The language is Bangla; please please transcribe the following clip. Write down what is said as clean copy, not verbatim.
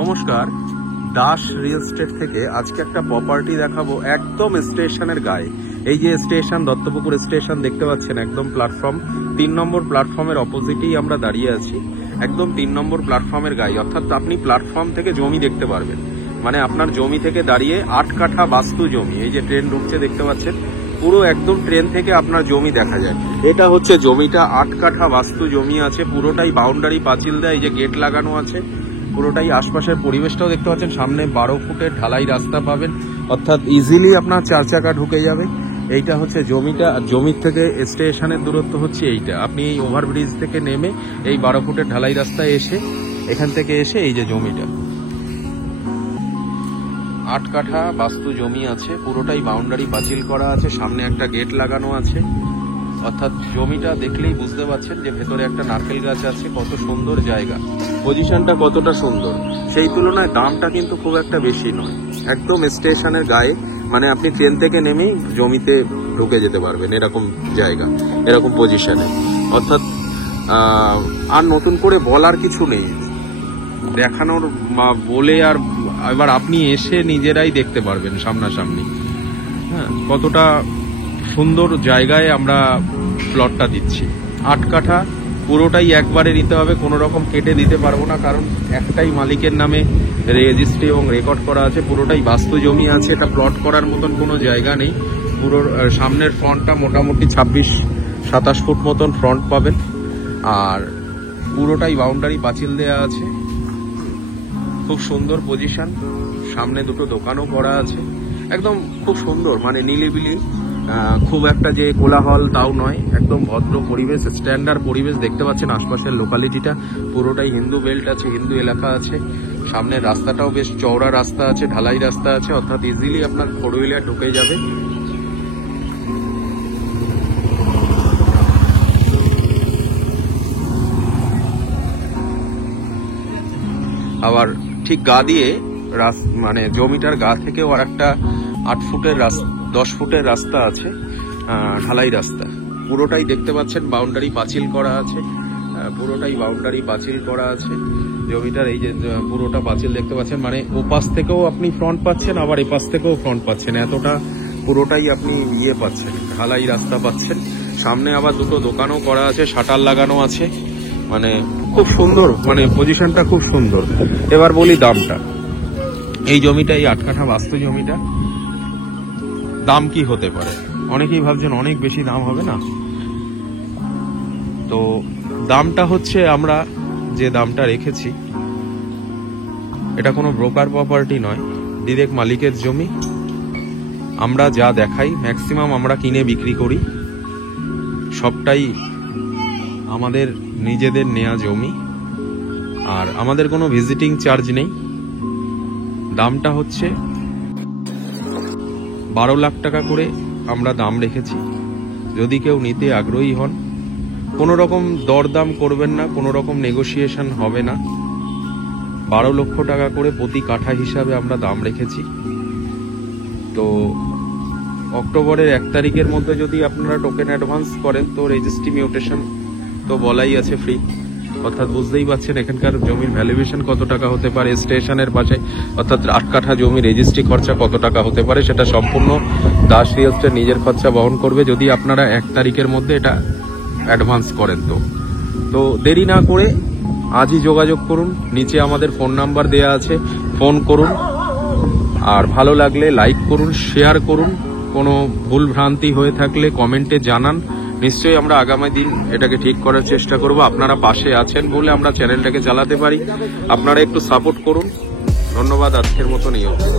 নমস্কার, দাস রিয়েল এস্টেট থেকে আজকে একটা প্রপার্টি দেখাবো একদম স্টেশনের গায়ে। এই যে স্টেশন, দত্তপুকুর স্টেশন দেখতে পাচ্ছেন, একদম প্ল্যাটফর্ম 3 নম্বর প্ল্যাটফর্মের অপোজিটেই আমরা দাঁড়িয়ে আছি। একদম 3 নম্বর প্ল্যাটফর্মের গায়ে, অর্থাৎ আপনি প্ল্যাটফর্ম থেকে জমি দেখতে পারবেন। মানে আপনার জমি থেকে দাঁড়িয়ে 8 কাঠা বাস্তু জমি, এই যে ট্রেন ঢুকছে দেখতে পাচ্ছেন, পুরো একদম ট্রেন থেকে আপনার জমি দেখা যায়। এটা হচ্ছে জমিটা, 8 কাঠা বাস্তু জমি আছে, পুরোটাই বাউন্ডারি পাঁচিল দেয়, এই যে গেট লাগানো আছে, পুরোটাই আশপাশের পরিবেশটাও দেখতে পাচ্ছেন। সামনে 12 ফুটের ঢালাই রাস্তা পাবেন, অর্থাৎ ইজিলি আপনার 4 চাকা ঢুকে যাবে। এইটা হচ্ছে জমিটা, আর জমির থেকে স্টেশনের দূরত্ব হচ্ছে এইটা। আপনি এই ওভারব্রিজ থেকে নেমে এই 12 ফুটের ঢালাই রাস্তায় এসে, এখান থেকে এসে এই যে জমিটা 8 কাঠা বাস্তু জমি আছে, পুরোটাই বাউন্ডারি পাঁচিল করা আছে, সামনে একটা গেট লাগানো আছে। অর্থাৎ জমিটা দেখলেই বুঝতে পারছেন যে ভেতরে একটা নারকেল গাছ আছে। কত সুন্দর জায়গা, পজিশনটা কতটা সুন্দর। সেই তুলনায় দামটা কিন্তু খুব একটা বেশি নয়, একদম স্টেশনের গায়ে। মানে আপনি ট্রেন থেকে নেমেই জমিতে ঢুকে যেতে পারবেন, এরকম জায়গা, এরকম পজিশনে। অর্থাৎ আর নতুন করে বলার কিছু নেই, দেখানোর বলে আর এবার আপনি এসে নিজেরাই দেখতে পারবেন সামনাসামনি। হ্যাঁ, কতটা সুন্দর জায়গায় আমরা প্লটটা দিচ্ছি। 8 কাঠা পুরোটাই একবারে নিতে হবে, কোনো রকম কেটে দিতে পারবো না, কারণ একটাই মালিকের নামে রেজিস্ট্রি এবং রেকর্ড করা আছে। পুরোটাই বাস্তু জমি আছে, এটা প্লট করার মতন কোনো জায়গা নেই। পুরো সামনের ফ্রন্টটা মোটামুটি 26-27 ফুট মতন ফ্রন্ট পাবেন, আর পুরোটাই বাউন্ডারি পাঁচিল দেওয়া আছে। খুব সুন্দর পজিশন, সামনে দুটো দোকানও করা আছে, একদম খুব সুন্দর। মানে নিলিবিলি, খুব একটা যে কোলাহল তাও নয়, একদম ভদ্র পরিবেশ, স্ট্যান্ডার্ড পরিবেশ। দেখতে পাচ্ছেন আশপাশের লোকালিটিটা পুরোটাই হিন্দু বেল্ট আছে, হিন্দু এলাকা আছে। সামনের রাস্তাটাও বেশ চওড়া রাস্তা আছে, ঢালাই রাস্তা আছে, অর্থাৎ ইজিলি আপনার 4 হুইলার ঢুকে যাবে। আবার ঠিক গা দিয়ে মানে জমিটার গা থেকেও আর একটা 8 ফুটের রাস্তা, 10 ফুটের রাস্তা আছে, ঢালাই রাস্তা। পুরোটাই দেখতে পাচ্ছেন বাউন্ডারি পাঁচিল করা আছে, পুরোটাই বাউন্ডারি পাঁচিল করা আছে জমিটার। এই যে পুরোটা পাঁচিল দেখতে পাচ্ছেন, মানে ওপাশ থেকেও আপনি ফ্রন্ট পাচ্ছেন, আবার এপাশ থেকেও ফ্রন্ট পাচ্ছেন। এতটা পুরোটাই আপনি ইয়ে পাচ্ছেন, ঢালাই রাস্তা পাচ্ছেন। সামনে আবার দুটো দোকানও করা আছে, শাটার লাগানো আছে। মানে খুব সুন্দর, মানে পজিশনটা খুব সুন্দর। এবার বলি দামটা। এই জমিটা, এই 8 কাঠা বাস্তু জমিটা দাম কি হতে পারে? অনেকেই ভাবছেন অনেক বেশি দাম হবে না। তো দামটা হচ্ছে, আমরা যে দামটা রেখেছি, এটা কোনো ব্রোকার প্রপার্টি নয়, ডিরেক্ট মালিকের জমি। আমরা যা দেখাই ম্যাক্সিমাম আমরা কিনে বিক্রি করি, সবটাই আমাদের নিজেদের নেয়া জমি, আর আমাদের কোনো ভিজিটিং চার্জ নেই। দামটা হচ্ছে 12 লাখ টাকা করে আমরা দাম রেখেছি। যদি কেউ নিতে আগ্রহী হন, কোনো রকম দরদাম করবেন না, কোনো রকম নেগোসিয়েশন হবে না। 12 লক্ষ টাকা করে প্রতি কাঠা হিসাবে আমরা দাম রেখেছি। তো অক্টোবরের 1 তারিখের মধ্যে যদি আপনারা টোকেন অ্যাডভান্স করেন, তো রেজিস্ট্রি মিউটেশন তো বলাই আছে ফ্রি। অর্থাৎ বুঝতেই পারছেন এখানকার জমির ভ্যালুয়েশন কত টাকা হতে পারে স্টেশনের পাশে। অর্থাৎ 8 কাঠা জমি রেজিস্ট্রি খরচা কত টাকা হতে পারে, সেটা সম্পূর্ণ দাস রিয়েল এস্টেট নিজের খরচা বহন করবে, যদি আপনারা 1 তারিখের মধ্যে এটা অ্যাডভান্স করেন। তো দেরি না করে আজই যোগাযোগ করুন, নিচে আমাদের ফোন নাম্বার দেওয়া আছে, ফোন করুন। আর ভালো লাগলে লাইক করুন, শেয়ার করুন। কোনো ভুল ভ্রান্তি হয়ে থাকলে কমেন্টে জানান, নিশ্চয়ই আমরা আগামী দিন এটাকে ঠিক করার চেষ্টা করব। আপনারা পাশে আছেন বলে আমরা চ্যানেলটাকে চালাতে পারি, আপনারা একটু সাপোর্ট করুন। ধন্যবাদ, আজকের মতন এই অবধি।